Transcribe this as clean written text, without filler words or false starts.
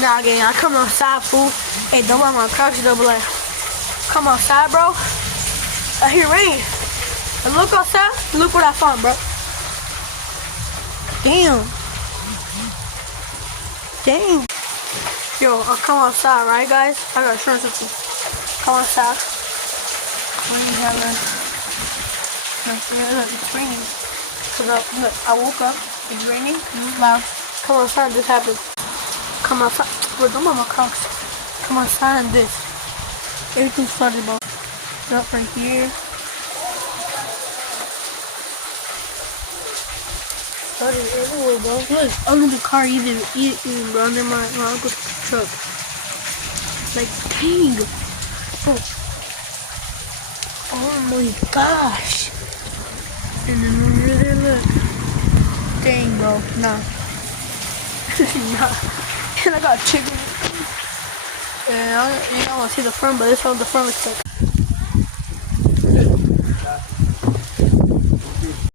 Nah, gang, I come outside, fool. Hey, don't buy my Crocs, though, but like, come outside, bro. I hear rain. And look outside, look what I found, bro. Damn. Dang. Yo, I come outside, right, guys? I gotta show something. Come outside. When you have it's raining. Cause look, I woke up, it's raining, it's loud. Come outside, this happened. Come outside. Bro, don't buy my Crocs. Come outside and this. Everything's flooded, bro. It's up right here. Flooded everywhere, bro. Look, under the car even, bro, under my uncle's truck. Like, dang. Oh my gosh. And then over there, look. Dang, bro. Nah. Nah. And I got chicken. And I don't want to see the front, but this one, the front looks like.